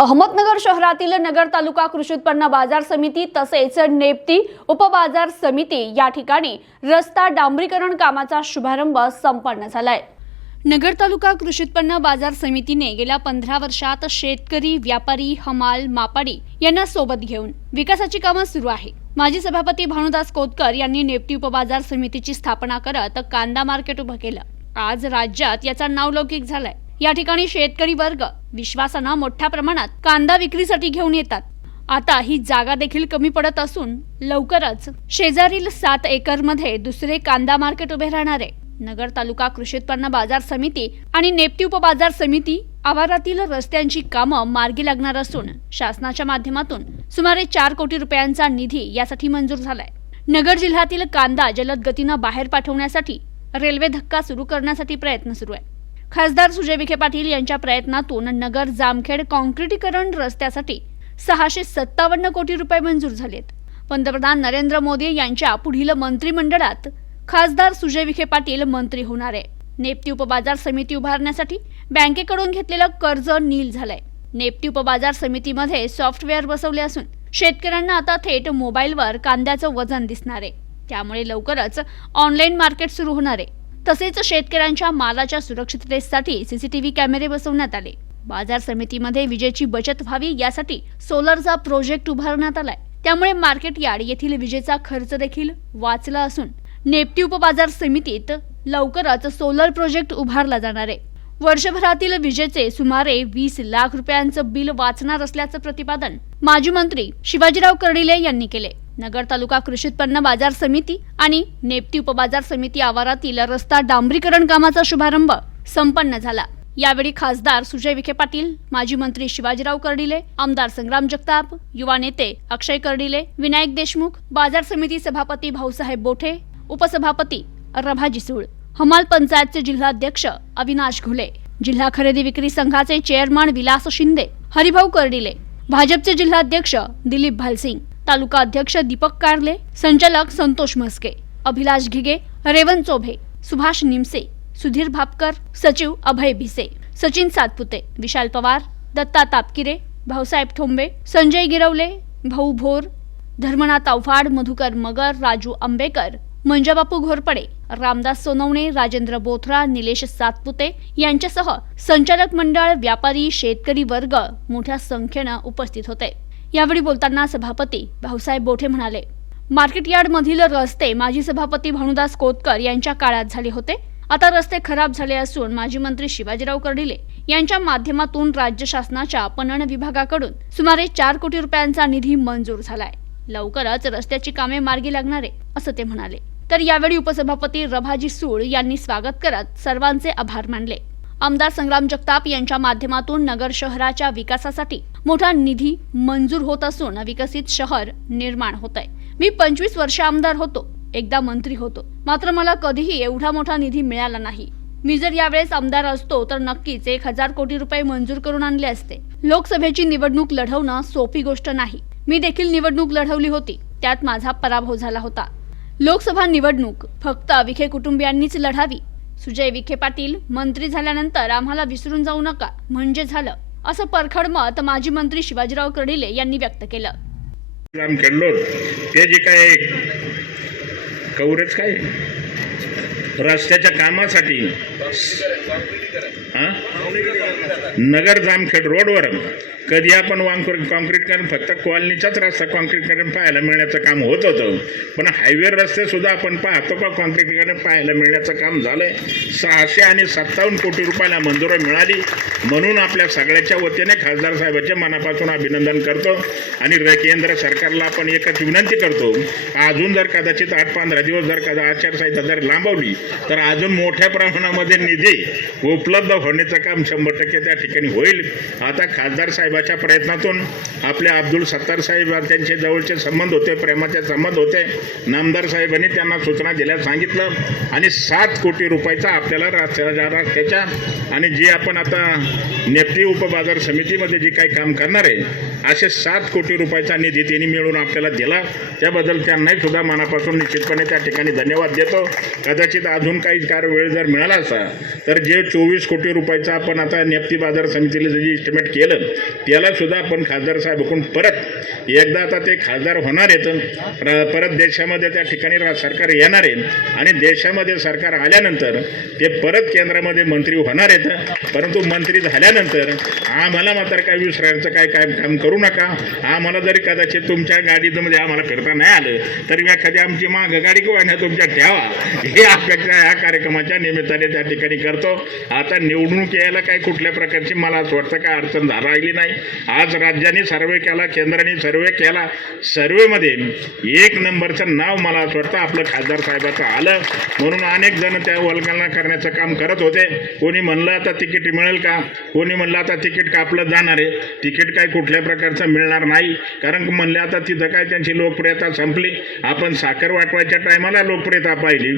अहमदनगर शहरातील नगर तालुका कृषी उत्पन्न बाजार समिती तसेच नेपती उपबाजार समिती या ठिकाणी रस्ता डांबरीकरण कामाचा शुभारंभ संपन्न झालाय. नगर तालुका कृषी उत्पन्न बाजार समितीने गेल्या पंधरा वर्षात शेतकरी व्यापारी हमाल मापाडी यांना सोबत घेऊन विकासाची कामं सुरू आहे. माजी सभापती भानुदास कोतकर यांनी नेप्ती उपबाजार समितीची स्थापना करत कांदा मार्केट उभं केलं. आज राज्यात याचा नावलौकिक झालाय. या ठिकाणी शेतकरी वर्ग विश्वासानं मोठ्या प्रमाणात कांदा विक्रीसाठी घेऊन येतात. आता ही जागा देखील कमी पडत असून लवकरच शेजारील सात एकरमध्ये दुसरे कांदा मार्केट उभे राहणार आहे. नगर तालुका कृषी उत्पन्न बाजार समिती आणि नेपटी उपबाजार समिती आवारातील रस्त्यांची कामं मार्गी लागणार असून शासनाच्या माध्यमातून सुमारे चार कोटी रुपयांचा निधी यासाठी मंजूर झालाय. नगर जिल्ह्यातील कांदा जलद गतीनं बाहेर पाठवण्यासाठी रेल्वे धक्का सुरू करण्यासाठी प्रयत्न सुरू आहे. खासदार सुजय विखे पाटील यांच्या प्रयत्नातून नगर जामखेड कॉन्क्रिटीकरण रस्त्यासाठी सहाशे सत्तावन्न कोटी रुपये मंजूर झालेत. पंतप्रधान नरेंद्र मोदी यांच्या पुढील मंत्रिमंडळात खासदार सुजय विखे पाटील मंत्री होणार आहे. नेप्ती उपबाजार समिती उभारण्यासाठी बँकेकडून घेतलेलं कर्ज नील झालंय. नेप्ती उपबाजार समितीमध्ये सॉफ्टवेअर बसवले असून शेतकऱ्यांना आता थेट मोबाईलवर कांद्याचं वजन दिसणार आहे. त्यामुळे लवकरच ऑनलाईन मार्केट सुरू होणार आहे. तसेच शेतकऱ्यांच्या मालाच्या सुरक्षिततेसाठी सीसीटीव्ही कॅमेरे बसवण्यात आले. बाजार समितीमध्ये विजेची बचत व्हावी यासाठी सोलरचा प्रोजेक्ट उभारण्यात आलाय. त्यामुळे मार्केट यार्ड येथील विजेचा खर्च देखील वाचला असून नेपटी उपबाजार समितीत लवकरच सोलर प्रोजेक्ट उभारला जाणार आहे. वर्षभरातील विजेचे सुमारे वीस लाख रुपयांचं बिल वाचणार असल्याचं प्रतिपादन माजी मंत्री शिवाजीराव कर्डिले यांनी केले. नगर तालुका कृषी उत्पन्न बाजार समिती आणि नेपती उपबाजार समिती आवारातील रस्ता डांबरीकरण कामाचा शुभारंभ संपन्न झाला. यावेळी खासदार सुजय विखे पाटील माजी मंत्री शिवाजीराव कर्डिले आमदार संग्राम जगताप युवा नेते अक्षय कर्डिले विनायक देशमुख बाजार समिती सभापती भाऊसाहेब बोठे उपसभापती रभा जिसूळ हमाल पंचायतचे जिल्हाध्यक्ष अविनाश घुले जिल्हा खरेदी विक्री संघाचे चेअरमन विलास शिंदे हरिभाऊ कर्डिले भाजपचे जिल्हाध्यक्ष दिलीप भालसिंग तालुका अध्यक्ष दीपक कारले संचालक संतोष म्हस्के अभिलाष घिगे रेवन चोभे सुभाष निमसे सुधीर भापकर सचिव अभय भिसे सचिन सातपुते विशाल पवार दत्ता तापकिरे भाऊसाहेब ठोंबे संजय गिरवले भाऊ भोर धर्मनाथ आव्हाड मधुकर मगर राजू आंबेकर मंजाबापू घोरपडे रामदास सोनवणे राजेंद्र बोथरा निलेश सातपुते यांच्यासह संचालक मंडळ व्यापारी शेतकरी वर्ग मोठ्या संख्येनं उपस्थित होते. यावेळी बोलताना सभापती भाऊसाहेब बोठे म्हणाले मार्केट यार्डमधील रस्ते माजी सभापती भानुदास कोतकर यांच्या काळात झाले होते. आता रस्ते खराब झाले असून माजी मंत्री शिवाजीराव कर्डिले यांच्या माध्यमातून राज्य शासनाच्या पणन विभागाकडून सुमारे चार कोटी रुपयांचा निधी मंजूर झालाय. लवकरच रस्त्याची कामे मार्गी लागणार आहे असं ते म्हणाले. तर यावेळी उपसभापती रभाजी सूळ यांनी स्वागत करत सर्वांचे आभार मानले. आमदार संग्राम जगताप यांच्या माध्यमातून नगर शहराच्या विकासासाठी मोठा निधी मंजूर होत असून विकसित शहर निर्माण होत आहे. मी पंचवीस वर्ष आमदार होतो. एकदा मंत्री होतो. मात्र मला कधीही एवढा मोठा निधी मिळाला नाही. मी जर यावेळेस आमदार असतो तर नक्कीच एक हजार कोटी रुपये मंजूर करून आणले असते. लोकसभेची निवडणूक लढवणं सोपी गोष्ट नाही. मी देखील निवडणूक लढवली होती. त्यात माझा पराभव झाला होता. लोकसभा निवडणूक फक्त विखे कुटुंबियांनीच लढावी सुजय विखे पाटील मंत्री झाल्यानंतर आम्हाला विसरून जाऊ नका म्हणजे झालं असं परखड मत माजी मंत्री शिवाजीराव कर्डिले यांनी व्यक्त केलं. ते जे काय कवरेज काय? रस्त्याच्या कामासाठी नगर जामखेड रोडवर कधी आपण वांकर कॉन्क्रीट करून फक्त कॉलनीचाच रस्ता कॉन्क्रीटकरण पाहायला मिळण्याचं काम होत होतं. पण हायवे रस्तेसुद्धा आपण पाहतो का कॉन्क्रीटकरण पाहायला मिळण्याचं काम झालंय. सहाशे आणि सत्तावन्न कोटी रुपयाला मंजुरी मिळाली. म्हणून आपल्या सगळ्याच्या वतीने खासदार साहेबांचे मनापासून अभिनंदन करतो आणि केंद्र सरकारला आपण एकच विनंती करतो. अजून जर कदाचित आठ पंधरा दिवस जर कदा आचारसंहिता जर लांबवली तर अजून मोठ्या प्रमाणामध्ये निधी उपलब्ध होण्याचं काम शंभर टक्के त्या ठिकाणी होईल. आता खासदार साहेबाच्या प्रयत्नातून आपले अब्दुल सत्तार साहेब त्यांचे जवळचे संबंध होते प्रेमाचे संबंध होते. नामदार साहेबांनी त्यांना सूचना दिल्या सांगितलं आणि सात कोटी रुपयाचा आपल्याला रस्त्याच्या आणि जे आपण आता नेप्ती उपबाजार समितीमध्ये जे काही काम करणार आहे असे सात कोटी रुपयाचा निधी त्यांनी मिळून आपल्याला दिला. त्याबद्दल त्यांनाही सुद्धा मनापासून निश्चितपणे त्या ठिकाणी धन्यवाद देतो. कदाचित अजून काही कार वेळ जर मिळाला असता तर जे चोवीस कोटी रुपयाचा आपण आता नेप्ती बाजार समितीला जे इस्टिमेट केलं त्याला सुद्धा आपण खासदार साहेबाकडून परत एकदा आता ते खासदार होणार आहेत परत देशामध्ये त्या ठिकाणी सरकार येणार आहे आणि देशामध्ये सरकार आल्यानंतर ते परत केंद्रामध्ये मंत्री होणार आहेत परंतु मंत्री झाल्यानंतर आम्हाला मात्र काय विसरायचं काय काय काम करू नका. आम्हाला जरी कदाचित तुमच्या गाडीमध्ये म्हणजे आम्हाला फिरता नाही आलं तरी एखादी आमची माग गाडी किंवा तुमच्या ठेवा हे आपल्या अपेक्षा ह्या कार्यक्रमाच्या निमित्ताने त्या ठिकाणी करतो. आता निवडणूक यायला काही कुठल्या प्रकारची मला असं वाटतं काय अडचण राहिली नाही. आज राज्याने सर्वे केला केंद्राने सर्वे केला. सर्वेमध्ये एक नंबरचं नाव मला असं वाटतं आपलं खासदार साहेबाचं आलं. म्हणून अनेक जण त्या वल्गणना करण्याचं काम करत होते. कोणी म्हणलं आता तिकीट मिळेल का? कोणी म्हणलं आता तिकीट कापलं जाणार आहे. तिकीट काय कुठल्या प्रकारचं मिळणार नाही. कारण म्हणले आता तिथं काय त्यांची लोकप्रियता संपली. आपण साखर वाटवायच्या टायमाला लोकप्रियता पाहिली.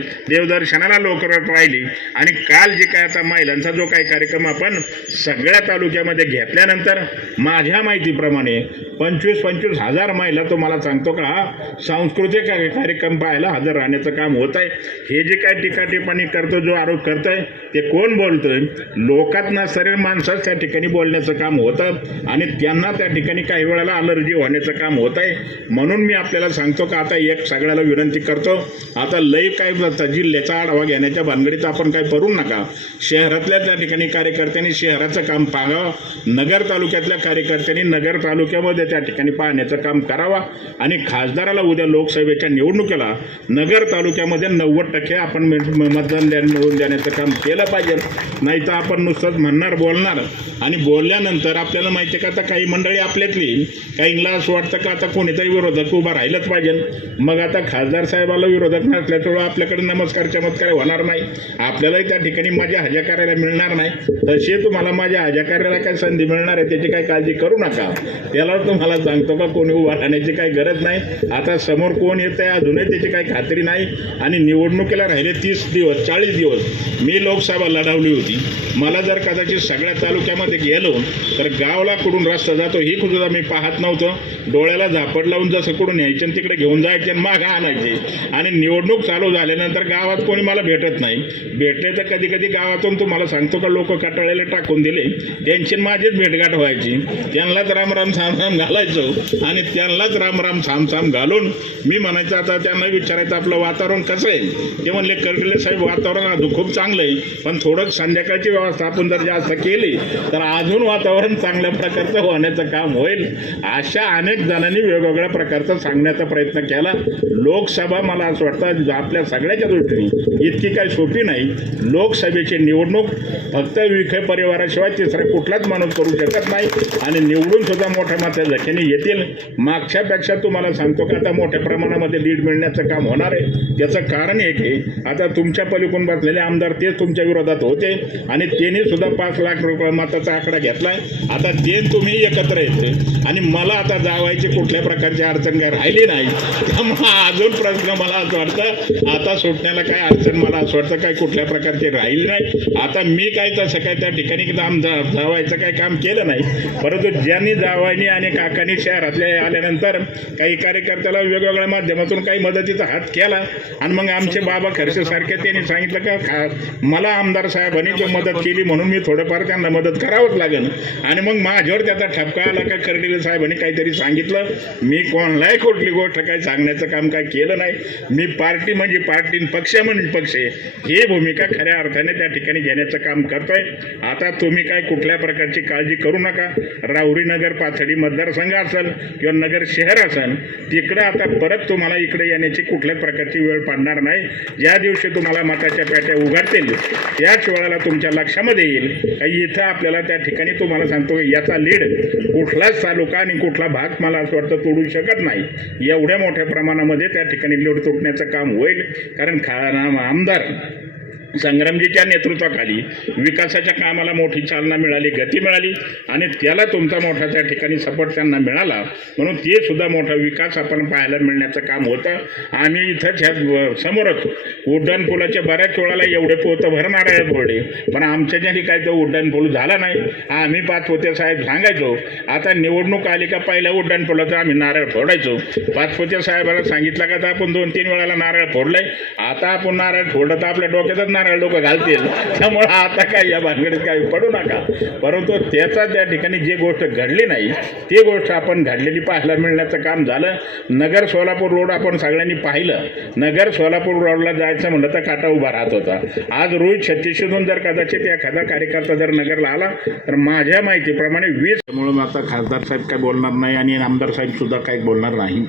देवदर्शनाला लोकप्रियता राहिली. आणि काल जे काय आता महिलांचा जो काही कार्यक्रम आपण सगळ्या तालुक्यामध्ये घेतल्यानंतर माझ्या माहितीप्रमाणे पंचवीस पंचवीस हजार महिला तुम्हाला सांगतो का हा सांस्कृतिक कार्यक्रम पाहायला हजर राहण्याचं काम होत आहे. हे जे काय टीका करतो जो आरोप करतोय ते कोण बोलतोय? लोकांना शरीर माणसाच त्या ठिकाणी बोलण्याचं काम होतं आणि त्यांना त्या ठिकाणी काही वेळेला अलर्जी होण्याचं काम होत आहे. म्हणून मी आपल्याला सांगतो का आता एक सगळ्याला विनंती करतो आता लई काय जिल्ह्याचा आढावा घेण्याच्या भानगडीत आपण काय करू नका. शहरातल्या त्या ठिकाणी कार्यकर्त्यांनी शहराचं काम पाहावं नगर तालुक्यातल्या कार्यकर्त्यांनी नगर तालुक्यामध्ये त्या ठिकाणी पाहण्याचं काम करावा आणि खासदाराला उद्या लोकसभेच्या निवडणुकीला नगर तालुक्यामध्ये नव्वद टक्के आपण मतदान द्या मिळवून देण्याचं काम केलं पाहिजे. नाही तर आपण नुसतंच म्हणणार बोलणार आणि बोलल्यानंतर आपल्याला माहिती आहे का आता काही मंडळी आपल्यातली काहींना असं वाटतं का आता कोणीतरी विरोधक उभा राहिलंच पाहिजे. मग आता खासदार साहेबाला विरोधक नसल्यामुळं आपल्याकडे नमस्कार चमत्कार होणार नाही. आपल्यालाही त्या ठिकाणी माझ्या हजा मिळणार नाही. तसे तुम्हाला माझ्या हजा काय संधी मिळणार आहे त्याची काही काळजी करू नका. त्याला तुम्हाला सांगतो का कोणी उभा राहण्याची काही गरज नाही. आता समोर कोण येत आहे अजूनही त्याची काही खात्री नाही. आणि निवडणुकीला राहिले तीस दिवस चाळीस दिवस मी लोकसभा लढवली होती. मला जर कदाचित सगळ्या तालुक्यामध्ये गेलो तर गावला कुठून रस्ता जातो ही सुद्धा मी पाहत नव्हतं. डोळ्याला झापड लावून जसं कुठून यायचे आणि तिकडे घेऊन जायचे आणि मागं आणायचे. आणि निवडणूक चालू झाल्यानंतर गावात कोणी मला भेटत नाही. भेटले तर कधी कधी गावातून तुम्हाला सांगतो का लोक कटाळ्याला टाकून दिले. त्यांची माझीच भेटगाठ व्हायची. त्यांनाच राम राम साम घालायचो आणि त्यांनाच रामराम राम घालून मी म्हणायचं आता त्यांना विचारायचं आपलं वातावरण कसं आहे? ते म्हणले कर्डिले साहेब वातावरण अजून खूप चांगलं आहे. पण थोडं संध्याकाळची व्यवस्था आपण जर जास्त केली तर अजून वातावरण चांगल्या प्रकारचं होण्याचं काम होईल. अशा अनेक जणांनी वेगवेगळ्या प्रकारचं सांगण्याचा प्रयत्न केला. लोकसभा मला असं वाटतं आपल्या सगळ्याच्या दृष्टीने इतकी काही सोपी नाही. लोकसभेची निवडणूक फक्त विखे परिवाराशिवाय तिसरा कुठलाच माणूस करू शकत नाही आणि निवडून सुद्धा मोठ्या मात्रा जखीने येतील. मागच्यापेक्षा तुम्हाला सांगतो का आता मोठ्या प्रमाणामध्ये लीड मिळण्याचं काम होणार आहे. त्याचं कारण एक आहे आता तुमच्या पलीकडून बसलेले आमदार तेच तुमच्या विरोधात होते आणि त्यांनी सुद्धा पाच लाख रुपये मताचा आकडा घेतला आहे आता ते तुम्ही एकत्र येते आणि मला आता जावायची कुठल्या प्रकारची अडचण काय राहिली नाही. त्यामुळे अजून प्रश्न मला असं वाटतं आता सुटण्याला काय अडचण मला असं वाटतं काय कुठल्या प्रकारची राहील नाही. आता मी काय तसं काय त्या ठिकाणी आम जावायचं काय काम केलं नाही. परंतु ज्यांनी जावायनी आणि काकांनी शहरातल्या आल्यानंतर काही कार्यकर्त्याला वेगवेगळ्या माध्यमातून काही मदतीचा हात केला. आणि मग आमचे बाबा खर्चे सारखे त्यांनी सांगितलं का खा मला आमदार साहेबांनी जो मदत केली म्हणून मी थोडंफार त्यांना मदत करावंच लागेल. आणि मग माझ्यावर त्याचा ठपका आला का कर्डिले साहेबांनी काहीतरी सांगितलं. मी कोणालाही कुठली गोष्ट काही सांगण्याचं काम काय केलं नाही. मी पार्टी म्हणजे पार्टी पक्ष म्हणजे पक्ष ही भूमिका खऱ्या अर्थाने त्या ठिकाणी घेण्याचं काम करतोय. आता तुम्ही काय कुठल्या प्रकारची काळजी करू नका. राहुरी नगर पाथडी मतदारसंघ असेल किंवा नगर शहर असेल तिकडं आता परत तुम्हाला इकडे येण्याची कुठल्याच प्रकारची वेळ पडणार नाही. ज्या दिवशी तुम्हाला मताच्या पेट्या उघडतील त्याच वेळेला तुमच्या लक्षामध्ये येईल काही इथं आपल्याला त्या ठिकाणी तुम्हाला सांगतो याचा लीड कुठलाच तालुका आणि कुठला भाग मला असं वाटतं तोडू शकत नाही. एवढ्या मोठ्या प्रमाणामध्ये त्या ठिकाणी लीड तुटण्याचं काम होईल. कारण खा आमदार संग्रामजीच्या नेतृत्वाखाली विकासाच्या कामाला मोठी चालना मिळाली गती मिळाली आणि त्याला तुमचा मोठा त्या ठिकाणी सपोर्ट त्यांना मिळाला. म्हणून ते सुद्धा मोठा विकास आपण पाहायला मिळण्याचं काम होतं. आम्ही इथंच ह्या समोरच उड्डाण पुलाच्या बऱ्याच वेळाला एवढे पोतं भरणार आहे बोर्डे. पण आमच्या ज्याने काय तो उड्डाण पूल झाला नाही आम्ही पाच होते साहेब सांगायचो आता निवडणूक आली का पहिल्या उड्डाण पुलाचं आम्ही नारळ फोडायचो. पाचपोते साहेबाला सांगितलं का तर आपण दोन तीन वेळाला नारळ फोडलंय. आता आपण नारळ फोडलं तर आपल्या डोक्यातच नारळ लोक घालतील. त्यामुळं आता काय या भानगडीत काही पडू नका. परंतु त्याचा त्या ठिकाणी जी गोष्ट घडली नाही ती गोष्ट आपण घडलेली पाहायला मिळण्याचं काम झालं. नगर सोलापूर रोड आपण सगळ्यांनी पाहिलं. नगर सोलापूर रोडला जायचं म्हणलं तर काटा उभा राहत होता. आज रोहित छत्तीसशेतून जर कदाचित एखादा कार्यकर्ता जर नगरला आला तर माझ्या माहितीप्रमाणे वीस म्हणून आता खासदार साहेब काय बोलणार नाही आणि आमदार साहेब सुद्धा काही बोलणार नाही.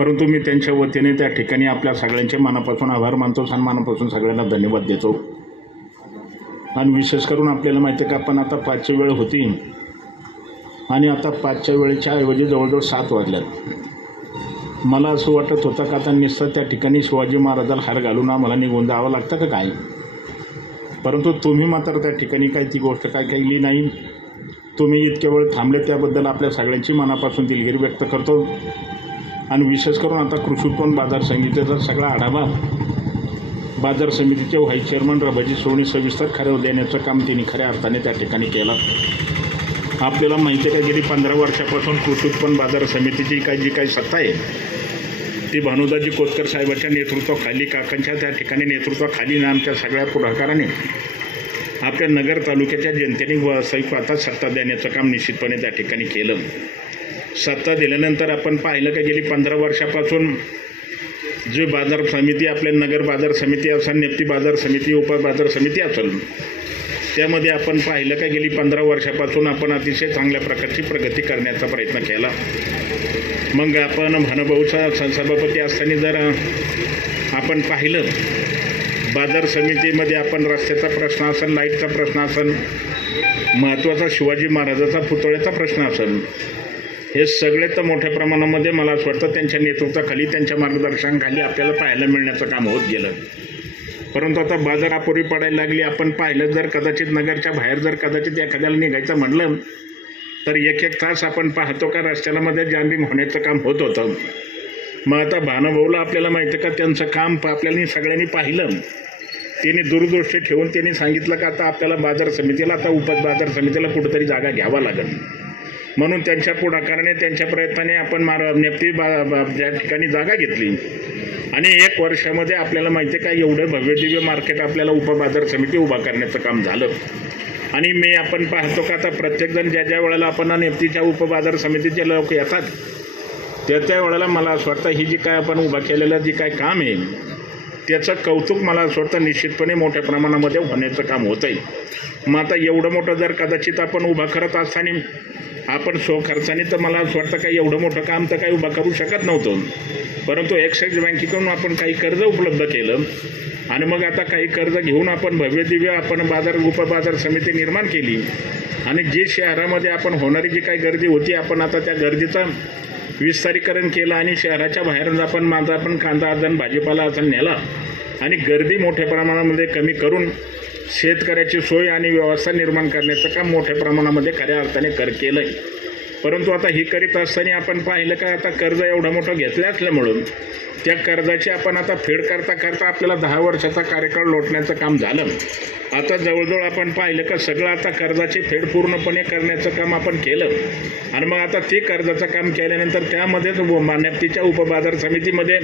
परंतु मी त्यांच्या वतीने त्या ठिकाणी आपल्या सगळ्यांचे मनापासून आभार मानतो सन्मानापासून मनापासून सगळ्यांना धन्यवाद देतो. आणि विशेष करून आपल्याला माहिती आहे का आपण आता पाचची वेळ होती. आणि आता पाचच्या वेळेच्या ऐवजी जवळजवळ सात वाजल्यात. मला असं वाटत होतं का आता निस्तर त्या ठिकाणी शिवाजी महाराजाला हार घालून आम्हाला निघून जावं लागतं का काय? परंतु तुम्ही मात्र त्या ठिकाणी काही ती गोष्ट काय केली नाही. तुम्ही इतक्या वेळ थांबले त्याबद्दल आपल्या सगळ्यांची मनापासून दिलगिरी व्यक्त करतो. आणि विशेष करून आता कृषी उत्पन्न बाजार समितीचा सगळा आढावा बाजार समितीचे व्हाईस चेअरमन रबाजी सोनी सविस्तर खरं देण्याचं काम त्यांनी खऱ्या अर्थाने त्या ठिकाणी केलं. आपल्याला माहिती आहे का गेली पंधरा वर्षापासून कृषी उत्पन्न बाजार समितीची काही जी काही सत्ता आहे ती भानुदाजी कोतकर साहेबाच्या नेतृत्वाखाली काकांच्या त्या ठिकाणी नेतृत्वाखाली ना आमच्या सगळ्या पुढाकाराने आपल्या नगर तालुक्याच्या जनतेने व आता सत्ता देण्याचं काम निश्चितपणे त्या ठिकाणी केलं. सत्ता दिल्यानंतर आपण पाहिलं का गेली पंधरा वर्षापासून जे बाजार समिती आपल्या नगर बाजार समिती असेल नेप्ती बाजार समिती उप बाजार समिती असेल त्यामध्ये आपण पाहिलं का गेली पंधरा वर्षापासून आपण अतिशय चांगल्या प्रकारची प्रगती करण्याचा प्रयत्न केला. मग आपण भानुभाऊचा संसभापती असताना जर आपण पाहिलं बाजार समितीमध्ये आपण रस्त्याचा प्रश्न असेल लाईटचा प्रश्न असेल महत्त्वाचा शिवाजी महाराजाचा पुतळ्याचा प्रश्न असेल हे सगळे तर मोठ्या प्रमाणामध्ये मला असं वाटतं त्यांच्या नेतृत्वाखाली त्यांच्या मार्गदर्शनाखाली आपल्याला पाहायला मिळण्याचं काम होत गेलं. परंतु आता बाजारापूर्वी पडायला लागली. आपण पाहिलं जर कदाचित नगरच्या बाहेर जर कदाचित एखाद्याला निघायचं म्हणलं तर एक एक तास आपण पाहतो का रस्त्याला मध्ये जांबीम होण्याचं काम होत होतं. मग आता भानुभाऊला आपल्याला माहिती आहे का त्यांचं काम प- आपल्याला सगळ्यांनी पाहिलं. त्यांनी दूरदृष्टी ठेवून त्यांनी सांगितलं का आता आपल्याला बाजार समितीला आता उपज बाजार समितीला कुठंतरी जागा घ्यावा लागेल. म्हणून त्यांच्या पुढाकाराने त्यांच्या प्रयत्नाने आपण मार नेपती बा बा- ज्या ठिकाणी जागा घेतली. आणि एक वर्षामध्ये आपल्याला माहिती आहे का एवढं भव्यदिव्य मार्केट आपल्याला उपबाजार समिती उभा करण्याचं काम झालं. आणि मी आपण पाहतो का आता प्रत्येकजण ज्या ज्या वेळेला आपण नेपतीच्या उपबाजार समितीचे लोक येतात त्या त्या वेळेला मला असं वाटतं ही जी काय आपण उभा केलेलं जी काय काम आहे त्याचं कौतुक मला असं वाटतं निश्चितपणे मोठ्या प्रमाणामध्ये होण्याचं काम होतं आहे मग आता एवढं मोठं जर कदाचित आपण उभा करत असताना आपण स्वखर्चाने तर मला असं वाटतं काही एवढं मोठं काम तर काही उभा करू शकत नव्हतं. परंतु एक्साईज बँकेकडून आपण काही कर्ज उपलब्ध केलं. आणि मग आता काही कर्ज घेऊन आपण भव्य दिव्य आपण बाजार उपबाजार समिती निर्माण केली. आणि जी शहरामध्ये आपण होणारी जी काही गर्दी होती आपण आता त्या गर्दीचं विस्तारीकरण केलं आणि शहराच्या बाहेर आपण माझा आपण कांदा अजून भाजीपाला अजून नेला. आणि गर्दी मोठ्या प्रमाणामध्ये कमी करून शेतकऱ्याची सोय आणि व्यवस्था निर्माण करण्याचं काम मोठ्या प्रमाणामध्ये खऱ्या अर्थाने कर केलं आहे परंतु आता ही करीत असताना आपण पाहिलं का आता कर्ज एवढं मोठं घेतलं असल्यामुळं त्या कर्जाची आपण आता फेड करता करता आपल्याला दहा वर्षाचा कार्यकाळ लोटण्याचं काम झालं. आता जवळजवळ आपण पाहिलं का सगळं आता कर्जाची फेड पूर्णपणे करण्याचं काम आपण केलं. आणि मग आता ते कर्जाचं काम केल्यानंतर त्यामध्येच मान्यतीच्या उपबाजार समितीमध्ये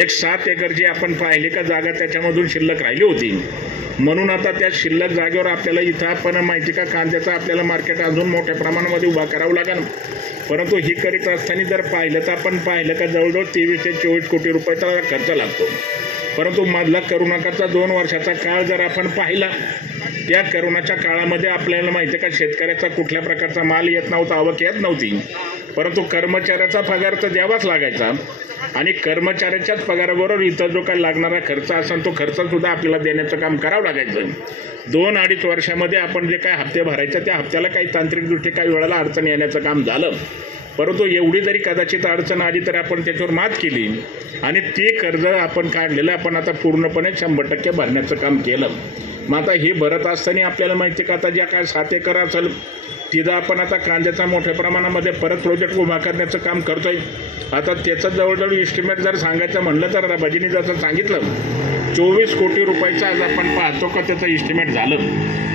एक सात एकरची आपण पाहिली का जागा त्याच्यामधून शिल्लक राहिली होती. म्हणून आता त्या शिल्लक जागेवर आपल्याला इथं आपण माहिती का कांद्याचं आपल्याला मार्केट अजून मोठ्या प्रमाणामध्ये उभा करावं लागेल. परंतु ही करीत असताना जर पाहिलं तर आपण पाहिलं का जवळजवळ तेवीस ते चोवीस कोटी रुपयाचा खर्च लागतो. परंतु मधला करोनाकाचा दोन वर्षाचा काळ जर आपण पाहिला त्या करोनाच्या काळामध्ये आपल्याला माहिती आहे का शेतकऱ्याचा कुठल्या प्रकारचा माल येत नव्हता आवक येत नव्हती. परंतु कर्मचाऱ्याचा पगार तर द्यावाच लागायचा. आणि कर्मचाऱ्याच्याच पगाराबरोबर इतर जो काही लागणारा खर्च असेल तो खर्चसुद्धा आपल्याला देण्याचं काम करावं लागायचं. दोन अडीच वर्षामध्ये आपण जे काय हप्ते भरायचे त्या हप्त्याला काही तांत्रिकदृष्ट्या काही वेळेला अडचण येण्याचं काम झालं. परंतु एवढी जरी कदाचित अडचण आली तरी आपण त्याच्यावर मात केली. आणि ते कर्ज आपण काढलेलं आपण आता पूर्णपणे शंभर टक्के भरण्याचं काम केलं. मग आता हे भरत असताना आपल्याला माहिती का आता ज्या काय सात एकर असेल तिथं आपण आता कांद्याचा मोठ्या प्रमाणामध्ये परत प्रोजेक्ट उभा करण्याचं काम करतोय. आता त्याचं जवळजवळ इस्टिमेट जर सांगायचं म्हणलं तर भजीनी जसं सांगितलं. चोवीस कोटी रुपयाचं आज आपण पाहतो का त्याचं इस्टिमेट झालं.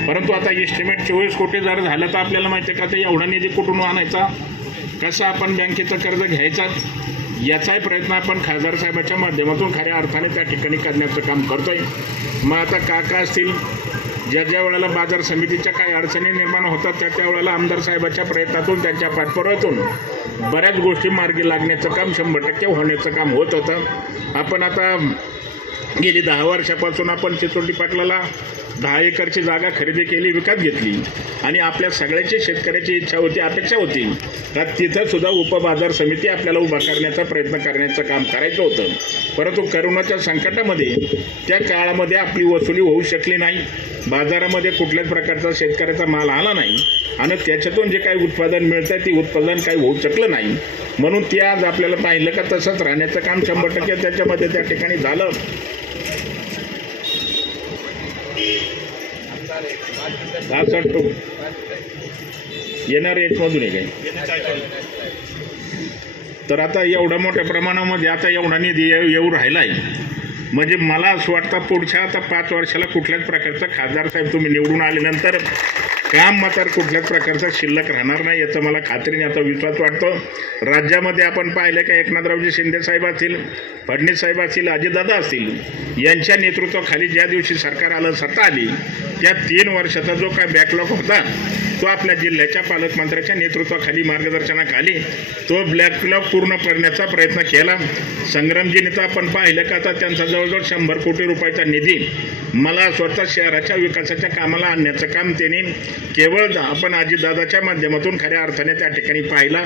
परंतु आता इस्टिमेट चोवीस कोटी जर झालं तर आपल्याला माहिती आहे का ते एवढा निधी कुठून आणायचा? कसं आपण बँकेचं कर्ज घ्यायचा? याचाही प्रयत्न आपण खासदार साहेबाच्या माध्यमातून खऱ्या अर्थाने त्या ठिकाणी करण्याचं काम करतो आहे मग आता काका असतील ज्या ज्या वेळेला बाजार समितीच्या काही अडचणी निर्माण होतात त्या त्या वेळेला आमदार साहेबाच्या प्रयत्नातून त्यांच्या पाठपुरातून बऱ्याच गोष्टी मार्गी लागण्याचं काम शंभर टक्के होण्याचं काम होत होतं. आपण आता गेली दहा वर्षापासून आपण चिचोटी पाटलाला दहा एकरची जागा खरेदी केली विकत घेतली. आणि आपल्या सगळ्याची शेतकऱ्याची इच्छा होती अपेक्षा होती. का तिथं सुद्धा उपबाजार समिती आपल्याला उभा करण्याचा प्रयत्न करण्याचं काम करायचं होतं. परंतु करोनाच्या संकटामध्ये त्या काळामध्ये आपली वसुली होऊ शकली नाही. बाजारामध्ये कुठल्याच प्रकारचा शेतकऱ्याचा माल आला नाही. आणि त्याच्यातून जे काही उत्पादन मिळतं ते उत्पादन काही होऊ शकलं नाही. म्हणून ते आज आपल्याला पाहिलं का तसंच राहण्याचं काम शंभर टक्के त्याच्यामध्ये त्या ठिकाणी झालं. पासष्ट टोक येणार याचमधून आहे काय? तर आता एवढ्या मोठ्या प्रमाणामध्ये आता एवढा निधी येऊ येऊ राहिला आहे म्हणजे मला असं वाटतं पुढच्या आता पाच वर्षाला कुठल्याच प्रकारचा खासदार साहेब तुम्ही निवडून आल्यानंतर काम मात्र कुठल्याच प्रकारचा शिल्लक राहणार नाही याचा मला खात्रीने आता विश्वास वाटतो. राज्यामध्ये आपण पाहिलं का एकनाथरावजी शिंदे साहेब असतील फडणवीस साहेब असतील अजितदादा असतील यांच्या नेतृत्वाखाली ज्या दिवशी सरकार आलं सत्ता आली त्या तीन वर्षाचा जो काय बॅकलॉग होता तो आपल्या जिल्ह्याच्या पालकमंत्र्याच्या नेतृत्वाखाली मार्गदर्शनाखाली तो ब्लॅकलॉग पूर्ण करण्याचा प्रयत्न केला. संग्रामजीने तर आपण पाहिलं का आता त्यांचा जवळजवळ शंभर कोटी रुपयाचा निधी मला स्वतः शहराच्या विकासाच्या कामाला आणण्याचं काम त्यांनी केवळ आपण अजितदादाच्या माध्यमातून खऱ्या अर्थाने त्या ठिकाणी पाहिला.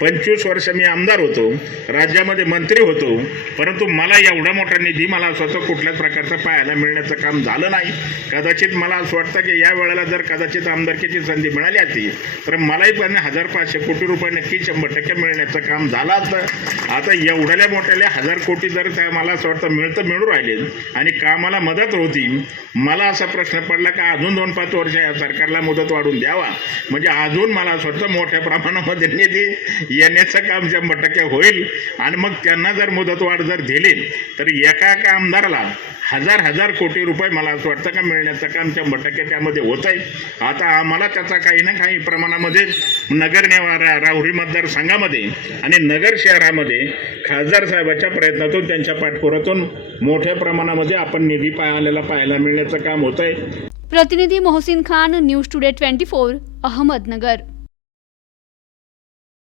पंचवीस वर्ष मी आमदार होतो राज्यामध्ये मंत्री होतो परंतु मला एवढा मोठा निधी मला स्वतः कुठल्याच प्रकारचा पाहायला मिळण्याचं काम झालं नाही. कदाचित मला असं वाटतं की या वेळेला जर कदाचित आमदारकीची संधी मिळाली असती तर मलाही पण हजार पाचशे कोटी रुपये नक्की शंभर टक्के मिळण्याचं काम झालं असतं. आता एवढ्याल्या मोठ्याल्या हजार कोटी जर त्या मला असं वाटतं मिळतं मिळू राहिले आणि कामाला मदत होती मला असा प्रश्न पडला का अजून दोन पाच वर्ष या सरकारला मुदत वाढून द्यावा. म्हणजे अजून मला असं वाटतं मोठ्या प्रमाणामध्ये निधी येण्याचं काम शंभर टक्के होईल. आणि मग त्यांना जर मुदतवाढ जर दिली तर एका एका आमदाराला हजार हजार कोटी रुपये मला असं वाटतं का मिळण्याचं काम शंभर टक्के त्यामध्ये होत आहे आता आम्हाला त्याचा काही ना काही प्रमाणामध्ये नगर नेवारा राहुरी मतदारसंघामध्ये आणि नगर शहरामध्ये खासदार साहेबाच्या प्रयत्नातून त्यांच्या पाठपुरातून मोठ्या प्रमाणामध्ये आपण निधी पाहायला पाहायला मिळण्याचं काम होत आहे प्रतिनिधी Mohsin Khan news today twenty four Ahmednagar.